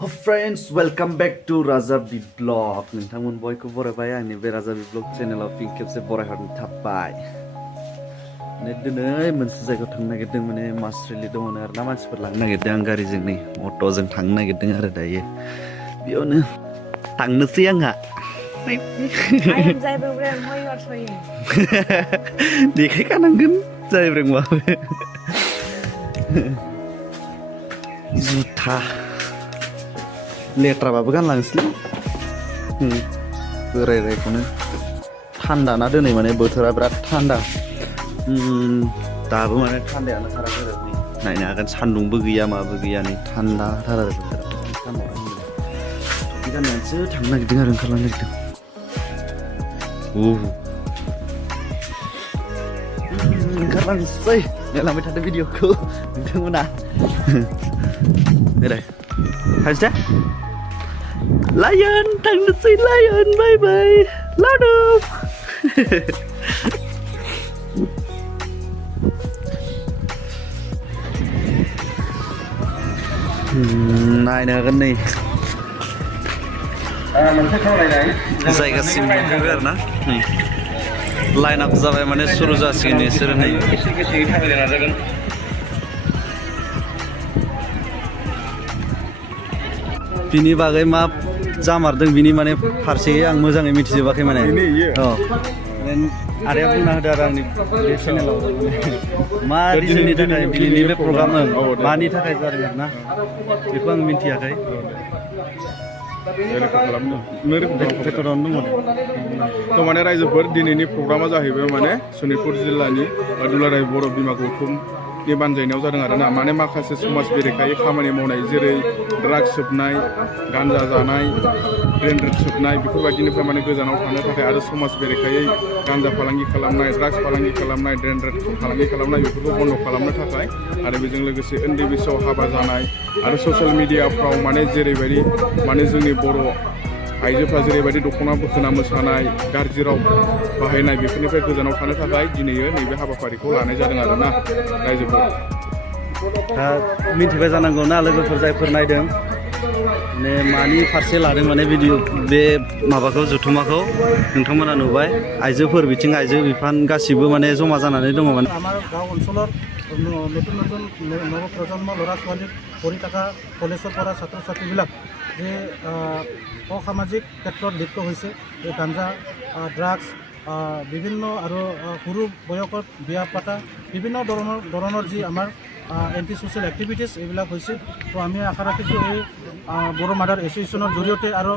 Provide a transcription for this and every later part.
Friends, welcome back to Raza Vlog. नोंथांमोन बयखौ बरायबाय आंनि बे राजा Vlog चेनेलाव फिन खेबसे बरायहरनो थाबाय। दिनै मोनसे जायगायाव थांनो नागिरदों माने मासरिलि दङ आरो ना मानसिफोर लांनो नागिरदों आं गारिजों नै अट'जों थांनो नागिरदों आरो दायो बेयावनो थांनोसै आंहा I am Zaibrang Moy or Soy. देखायखानांगोन जायब्रेंबाबो जुथा लेथ्राबाबो गानलांसै बोरायखौनो थान्दा ना दिनै माने बोथोरा बिराद थान्दा दाबो माने थान्दायानो खाराखै आरो नायनो हागोन सान्दुंबो गैया माबो गैया नै थान्दाथार आरो बोथोरा बिदि गाननानैसो थांनो नागिरदों आरो ओंखारलांनो नागिरदों ओंखारलांसै नायलांबाय थादो भिडिअखौ नोंथांमोना नेलाय थांसै दे लायन थांनोसै लायन बाय बाय लाडु नायनो हागोन नै जायगासिम मोनफैबाय आरो ना लाइन आप जाबाय माने सुरु जासिगोन बिसोरो नै बिनि बागै मा जामारदों बिनि माने फारसे आं मोजाङै मिथिजोबाखै माने आदाया बुंना होदो आरो आंनि बे चेनेलाव मा रिजननि थाखाय दिनैनि बे प्रग्राम मानि थाखाय जादों आरो ना बेखौ आं मिथियाखै तो माने रायजोफोर दिनैनि प्रग्रामा जाहैबाय माने सनितपुर जिल्लानि दुलाराय बर' बिमा गौथुमनि बानजायनायाव जादों आरोना माने माखासे समाज बेरेखायै खामानि मावनाय जेरै ड्राग्स सोबनाय गान्जा जानाय ड्रेन सोबनाय बेफोरबायदिनिफ्राय माने गोजानाव थानो थाखाय आरो समाज बेरेखायै गान्जा फालांगि खालामनाय ड्राग्स फालांगि खालामनाय ड्रेन फालांगि खालामनाय बेफोरखौ बन्द खालामनो थाखाय आरो बेजों लोगोसे उन्दै बैसोआव हाबा जानाय आरो ससियेल मिडियाफ्राव माने जेरैबायदि माने जोंनि बर' आइजोफ्रा जेरैबायदि दख'ना बोखोना मोसानाय गाज्रि राव बाहायनाय बेफोरनिफ्राय गोजानाव थानो थाखाय दिनैयो नैबे हाबाफारिखौ लानाय जादों आरोना रायजोफोर दा मिथिबाय जानांगौ ना लोगोफोर जायफोर नायदों माने मानि फारसे लादों माने भिडिअ बे माबाखौ जथुमाखौ नोंथांमोना नुबाय आइजोफोर बिथिं आइजो बिफान गासिबो माने जमा जानानै दङ माने আমাৰ গাঁও অঞ্চলৰ নতুন নতুন নৱপ্ৰজন্ম ল'ৰা ছোৱালীক পঢ়ি থকা কলেজৰ পৰা ছাত্ৰ ছাত্ৰীবিলাক যে অসামাজিক ক্ষেত্ৰত লিপ্ত হৈছে এই গাঞ্জা ড্ৰাগছ বিভিন্ন আৰু সৰু বয়সত বিয়া পাতা বিভিন্ন ধৰণৰ যি আমাৰ এণ্টি ছ'চিয়েল এক্টিভিটিছ এইবিলাক হৈছে তো আমি আশা ৰাখিছোঁ এই বড়ো মাদাৰ এছ'চিয়েশ্যনৰ জৰিয়তে আৰু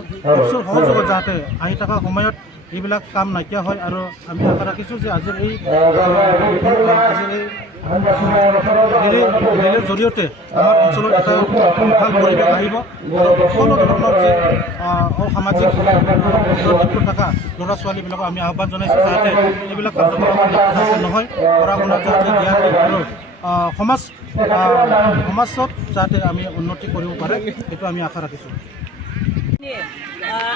সহযোগত যাতে আহি থকা সময়ত এইবিলাক কাম নাইকিয়া হয় আৰু আমি আশা ৰাখিছোঁ যে আজিৰ এই ৰেলীৰ জৰিয়তে আমাৰ অঞ্চলত এটা ভাল পৰিৱেশ আহিব আৰু সকলো ধৰণৰ যি অসামাজিক লিপ্ত থকা ল'ৰা ছোৱালীবিলাকক আমি আহ্বান জনাইছোঁ যাতে এইবিলাক কাৰ্যকলাপত লিপ্ত নহয় পঢ়া শুনাত যাতে জ্ঞান আৰু সমাজত যাতে আমি উন্নতি কৰিব পাৰে সেইটো আমি আশা ৰাখিছোঁ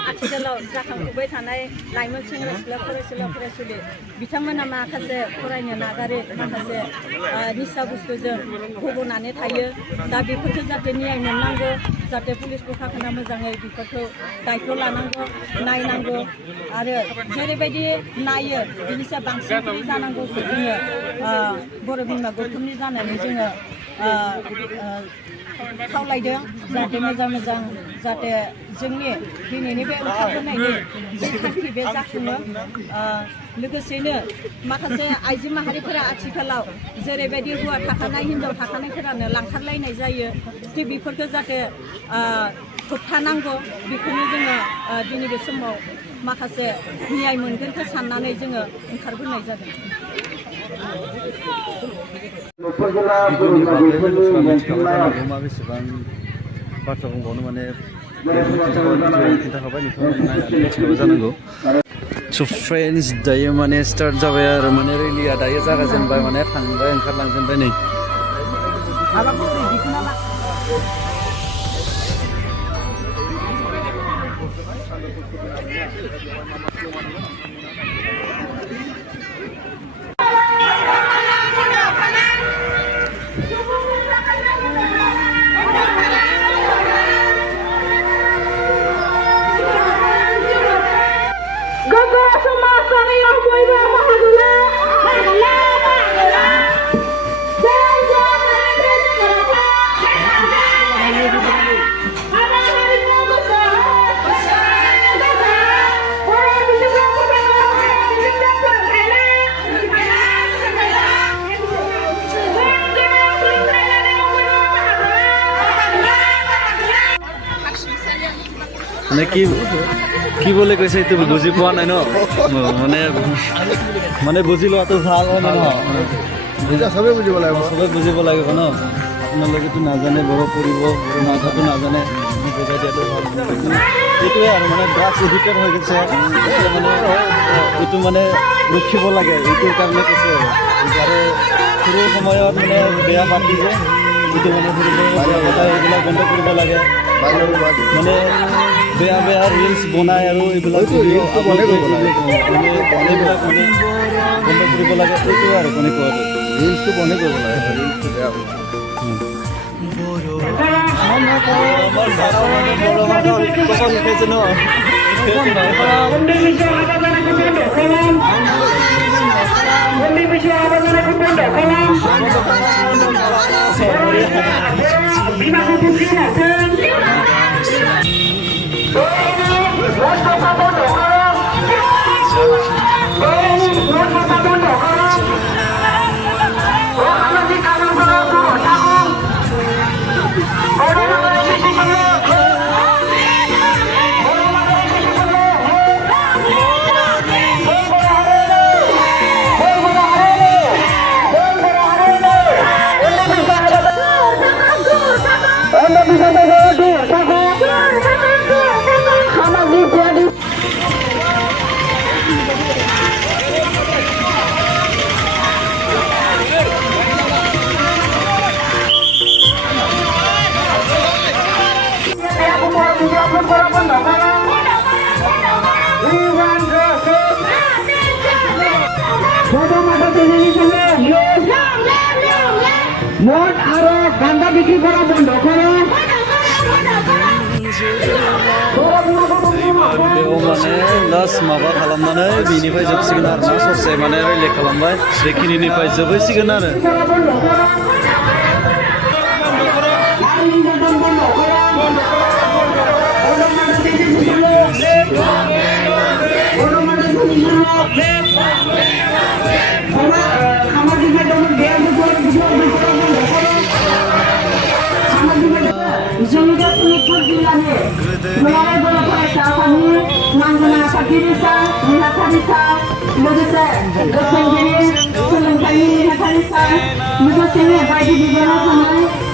आथिखालाव जाखांफुबाय थानाय लाइमोन सेंग्रा सिख्ला फरायसुला फरायसुलि बिथांमोना माखासे फरायनो नागारै माखासे निसा बुस्थुजों गब'नानै थायो दा बेफोरखौ जाहाथे न्याय मोननांगौ जाहाथे पुलिस प्रशासना मोजाङै बेफोरखौ दायित्व लानांगौ नायनांगौ आरो जेरैबायदि नायो बिनिसाय बांसिन जानांगौ जोङो बर' बिमा गौथुमनि जानानै जोङो खावलायदों जाहाथे मोजां जाहाथे जोंनि दिनैनि बे ओंखारबोनायनि जि थांखि बे जाफुङो लोगोसेनो माखासे आइजो माहारिफोरा आथिखालाव जेरैबायदि हौवा थाखानाय हिनजाव थाखानायफोरानो लांखारलायनाय जायो थिग बेफोरखौ जाहाथे होबथानांगौ बेखौनो जोङो दिनै बे समाव माखासे न्याय मोनगोनखौ साननानै जोङो ओंखारबोनाय जादों मा बेसेबां बाथ्रा बुंबावनो माने खिन्थाखाबाय मिथिखाबाय जानांगौ स' फ्रेन्ड्स दायो माने स्टार्ट जाबाय आरो माने रेलिया दायो जागायजेनबाय माने थांबाय ओंखारलांजेनबाय नै মানে কি বুলি কৈছে এইটো বুজি পোৱা নাই ন মানে বুজি লোৱাটো ভাল হয় ন চবেই বুজিব লাগিব চবেই বুজিব লাগিব ন আপোনালোকেতো নাজানে বড়ো পঢ়িব বড়ো ভাষাটো নাজানে বুজাই দিয়াটো ভাল এইটোৱে আৰু মানে ড্ৰাগছ এডিক্টেড হৈ গৈছে মানে এইটো মানে ৰখিব লাগে এইটোৰ কাৰণে কৈছে আৰু সৰু সময়ত মানে বেয়া পাতি যে যিটো মানে বেয়া কথা এইবিলাক বন্ধ কৰিব লাগে মানে বেয়া ৰিলছ বনাই আৰু এইবিলাক এইবিলাক মানে বন্ধ কৰিব লাগে এইটোৱে আৰু মানে কোৱাটো ৰিলছটো বন্ধ কৰিব লাগে ৰিলছটো বেয়া মদ আৰু গাঁজা বিক্ৰী কৰা বন্ধ কৰক बेयाव माने लास्ट माबा खालामनानै बिनिफ्राय जोबसिगोन आरो ना ससे माने रिलेक्ट खालामबाय बेखिनिनिफ्राय जोबहैसिगोन आरो जोंनि शनितपुर जिल्लानि दुलाराय बर' फरायसा आफादनि नांगोना आफादगिरिसा नेहाथारिसा लोगोसे गोख्रोंगिरि सोलोंथाइनि नेहाथारिसा लोगोसेनो बायदि बिबानाव थानाय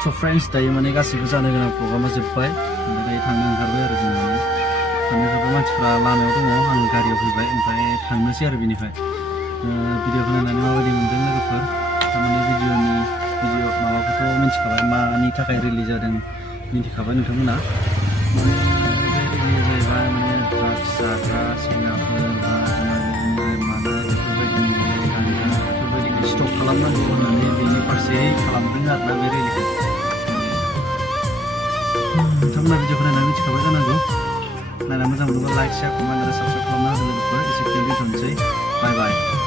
So friends, dayo माने गासिबो जानो गोनां प्रग्रामा जोब्बाय ओमफ्राय थांनो ओंखारबाय आरो जों माने थांनो ओंखारबाय मानसिफ्रा लामायाव दङ आं गारियाव फैबाय ओमफ्राय थांनोसै आरो बिनिफ्राय भिडिअखौ नायनानै माबायदि मोनदों लोगोफोर थारमाने भिडिअ माबाखौथ' मिन्थिखाबाय मानि थाखाय रिलिज जादों मिन्थिखाबाय नोंथांमोना माने रिलिज जाहैबाय माने ड्राग्स जाग्रा सेंग्राफोर बा मानाय बेफोरबायदिखौ स्टप खालामनांगौ होननानै बेनि फारसे खालामदों आरोना बे रिलिजखौ नोंथांमोना भिडिअखौ नायनानै मिथिखाबाय जानांगौ नायना मोजां मोनोबा लाइक शेयार कमेन्ट आरो साबस्क्राइब खालामना होदो लोगोफोर एसेखिनियाव दोनथ'नोसै बाय बाय